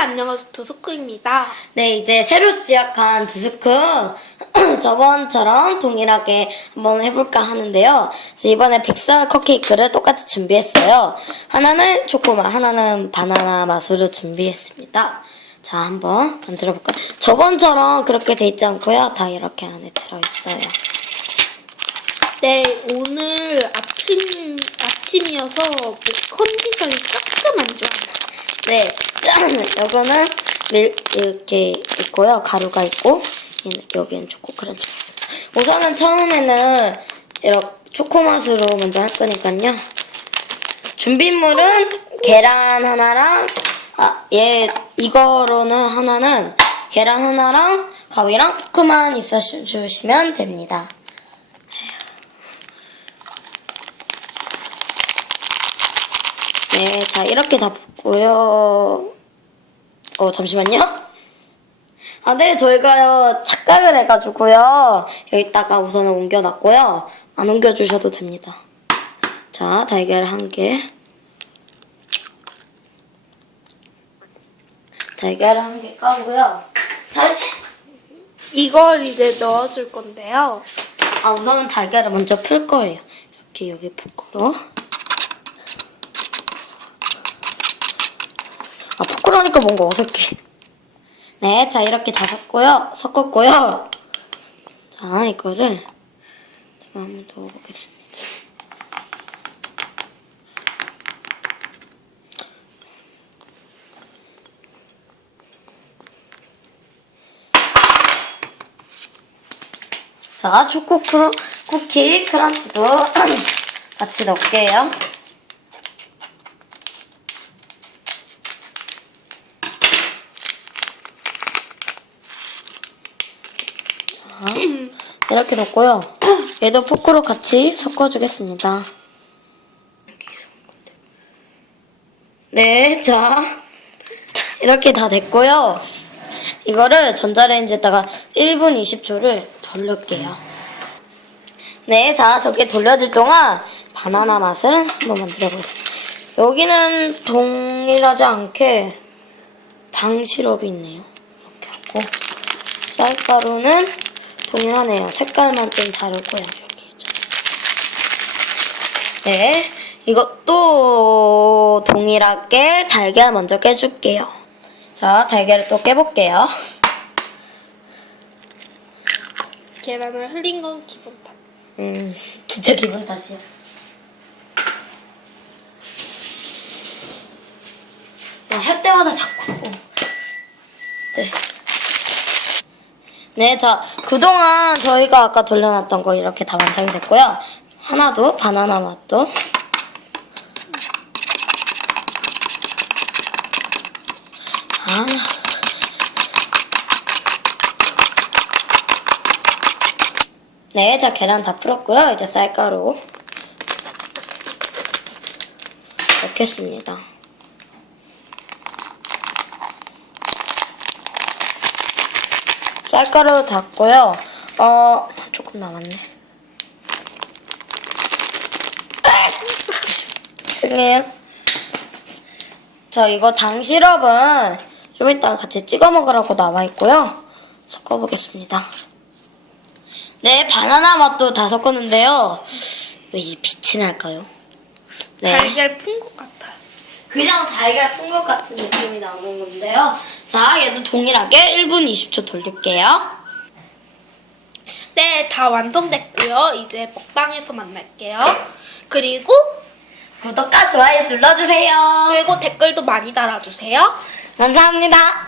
안녕하세요. 두스크입니다. 네, 이제 새로 시작한 두스크 저번처럼 동일하게 한번 해볼까 하는데요. 이번에 백설 컵케이크를 똑같이 준비했어요. 하나는 초코맛, 하나는 바나나 맛으로 준비했습니다. 자, 한번 만들어 볼까요? 저번처럼 그렇게 돼 있지 않고요. 다 이렇게 안에 들어 있어요. 네, 오늘 아침, 아침이어서 뭐 컨디션이 조금 안 좋아요. 네, 이거는 밀, 이렇게 있고요. 가루가 있고, 여기는 초코 있습니다. 우선은 처음에는 이렇게 초코 맛으로 먼저 할 거니까요. 준비물은 계란 하나랑, 아, 얘, 이거로는 하나는 계란 하나랑 가위랑 포크만 있어 주시면 됩니다. 네, 자, 이렇게 다 붓고요. 어, 잠시만요. 아, 네, 저희가요, 착각을 해가지고요. 여기다가 우선은 옮겨놨고요. 안 옮겨주셔도 됩니다. 자, 달걀 한 개. 달걀 한 개 까고요. 잠시. 이걸 이제 넣어줄 건데요. 아, 우선은 달걀을 먼저 풀 거예요. 이렇게 여기 포크로. 아, 포크로 하니까 뭔가 어색해. 네, 자, 이렇게 다 섞고요. 섞었고요. 자, 이거를 제가 한번 넣어보겠습니다. 자, 초코 크로, 쿠키 크런치도 같이 넣을게요. 자, 이렇게 넣고요. 얘도 포크로 같이 섞어주겠습니다. 네, 자, 이렇게 다 됐고요. 이거를 전자레인지에다가 1분 20초를 돌릴게요. 네, 자, 저게 돌려질 동안 바나나 맛을 한번 만들어 보겠습니다. 여기는 동일하지 않게 당 시럽이 있네요. 이렇게 하고 쌀가루는 동일하네요. 색깔만 좀 다르고요. 네, 이것도 동일하게 달걀 먼저 깨줄게요. 자, 달걀을 또 깨볼게요. 계란을 흘린 건 기분 탓. 음, 진짜 기분 탓이야. 야, 할 때마다 자꾸. 네. 네, 자, 그동안 저희가 아까 돌려놨던 거 이렇게 다 완성이 됐고요. 하나도, 바나나 맛도. 아. 네, 자, 계란 다 풀었고요. 이제 쌀가루 넣겠습니다. 쌀가루 닫고요. 어, 조금 남았네. 죄송해요. 자, 이거 당 시럽은 좀 이따 같이 찍어 먹으라고 나와 있고요. 섞어보겠습니다. 네, 바나나 맛도 다 섞었는데요. 왜 이 빛이 날까요? 네. 달걀 푼 것 같아요. 그냥 달걀 푼것 같은 느낌이 나는 건데요. 자, 얘도 동일하게 1분 20초 돌릴게요. 네, 다 완성됐고요. 이제 먹방에서 만날게요. 그리고 구독과 좋아요 눌러주세요. 그리고 댓글도 많이 달아주세요. 감사합니다.